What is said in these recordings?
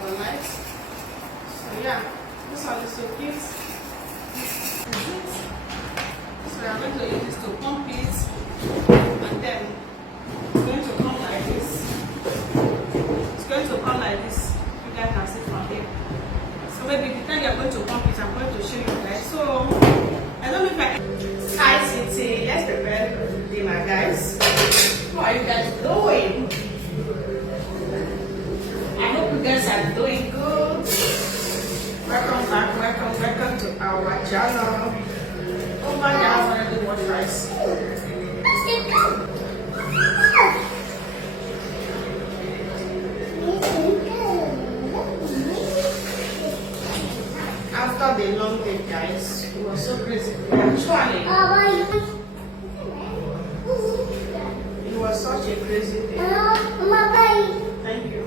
overnight. So yeah, this one is so cute. So we are going to use this to pump it, and then it's going to come like this. It's going to come like this. You guys can see from here. So maybe the time you are going to pump it, I'm going to show you guys. So I don't know if I can. Hi City, let's prepare for dinner, guys. How are you guys doing? I hope you guys are doing good. Welcome back, welcome to our channel. Oh my god, I want to do more rice. After the long day, guys, it was so crazy. Actually, it was such a crazy day. Thank you.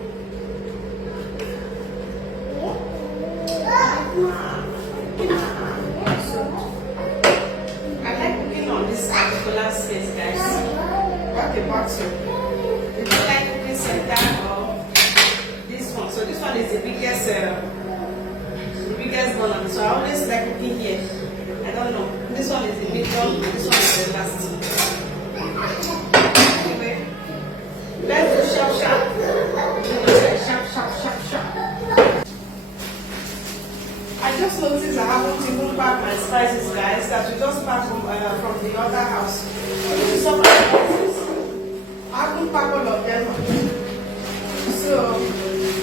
So, I like cooking on this particular space, guys. What about you? Do you like cooking center or this one? So this one is the biggest one on. So I always like cooking here. I don't know. This one is the medium. This one is the last. Anyway, let's do sharp. Sharp. I just noticed I haven't even packed my spices, guys. That we just packed from the other house. This is some of the spices. I haven't packed all of them. So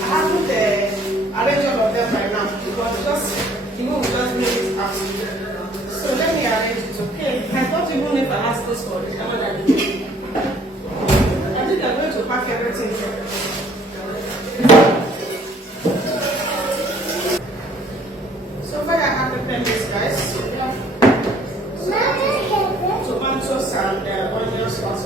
I haven't arranged all of them right now because we just made it out. So let me arrange it, okay? I thought even if I ask those for it, I think I'm going to pack everything here. So far I have prepared this, guys. So, tomatoes and onions first.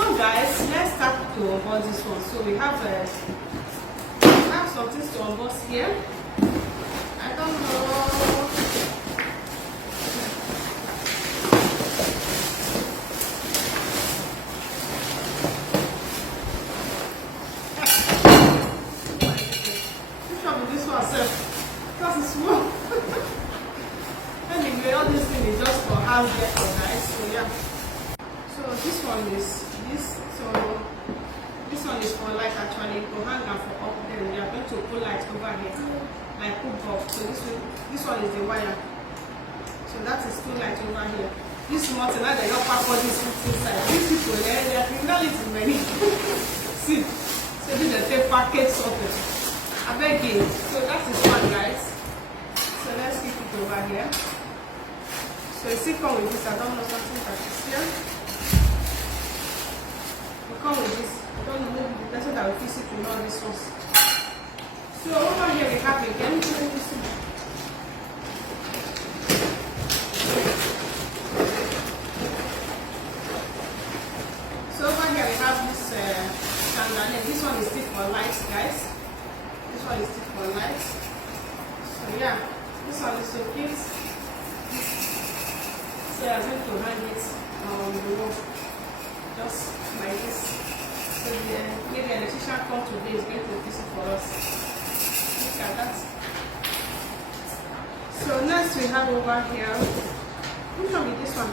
So guys, let's start to unbox this one. So we have some things to unbox here. I don't know. Which one is this one, sir? Because it's small. Anyway, all this thing is just for house decor, guys. So yeah. So this one is this one is for light actually, to hang and for up there. We are going to put light over here, like put bulb. So this one is the wire. So that is two light over here. This mountain now the upper body is inside. These people their criminality many. See, so this is the package socket. I beg you. So that is one, guys. So let's keep it over here. So it still come with this. I don't know something that is here. Come with this. I don't know, maybe the person that will fix it will know this one. So over here we have again. Let me see. So over here we have this chandelier. This one is still for lights, guys. This one is still for lights. So yeah, this one is so cute. So I'm going to hang it on the wall. Just like this. So maybe the electrician come today is going to fix it for us. Look at that. So next we have over here. Which one is this one?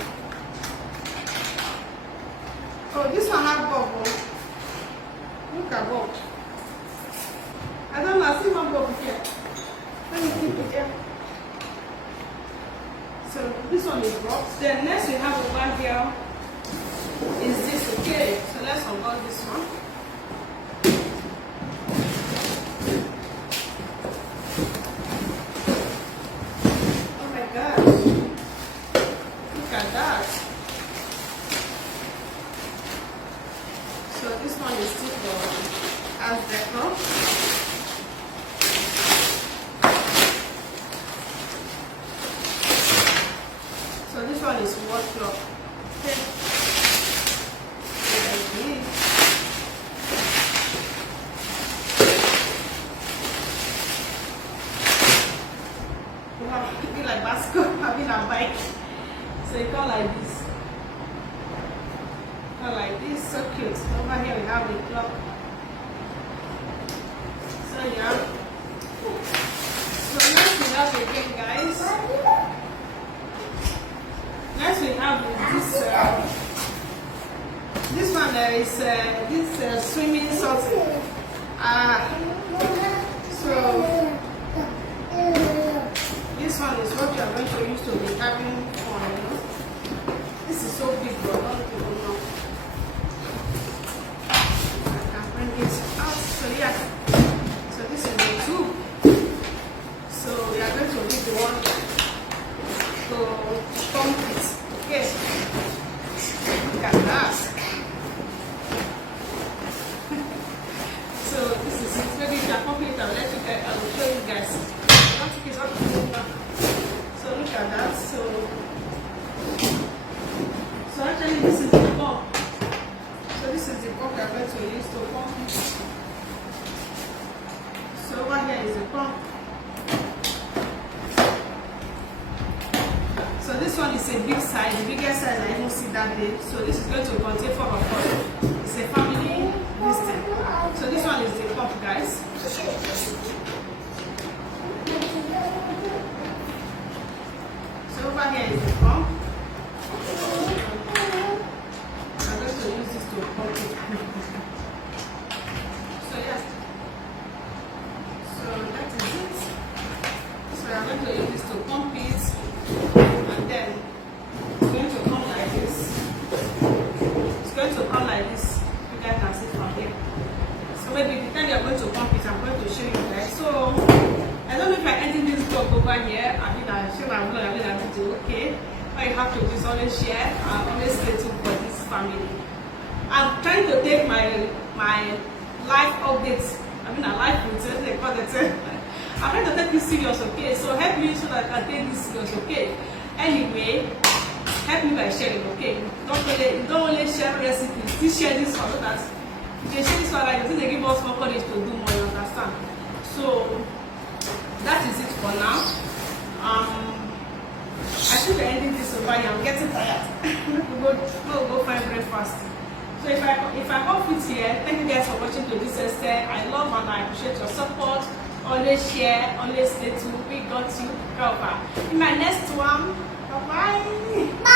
Oh, this one have bulb. Look at bulb. I don't know, I see one bulb here. Let me keep it here. So this one is box. Then next we have over here is this. Okay, so let's unbox this one. Oh my gosh, look at that. So this one is still for as decor. So this one is wardrobe. Okay. Be like Basco having a bike. So it come like this. Come like this, so cute. Over here we have the clock. So yeah. So next we have again, guys. Next we have this This one is swimming sauce. So this one is what you are going to use to be having fun. You know? This is so big, but I don't even know. I can bring it out. So yeah. So this is the tube. So we are going to use the one to pump it. Okay. Look at that. So this is it. Maybe if you are pumping it, I will show you guys. So look at that. So actually this is the pump. So this is the pump we are going to use to pump it. So over here is the pump. So this one is a big size, the biggest size I even see that day. So this is going to contain 4 of us. It's a family listing. So this one is the pump, guys. So over here is the pump. I'm going to use this to pump it. So yeah. So that is it. So I'm going to use this to pump it. And then it's going to come like this. It's going to come like this. You guys can see from here. So maybe the time you're going to pump it, I'm going to show you guys. So I don't know if I ended this vlog over here. I mean, I share my vlog. I mean, I do okay. All you have to do is always share and always stay tuned for this family. I'm trying to take my life updates. I mean, a life routine. They call it. I'm trying to take this serious, okay? So help me so that I can take this serious, okay? Anyway, help me by sharing, okay? Don't only share recipes. Please share this one so that if you share this one, like, they give us more courage to do more. You understand? So that is it for now. I think we're ending this over here. I'm getting tired. we'll go find breakfast. So if I hope it's here, thank you guys for watching to this extent. I love and I appreciate your support. Always share, always stay tuned. We got you. In my next one, bye-bye.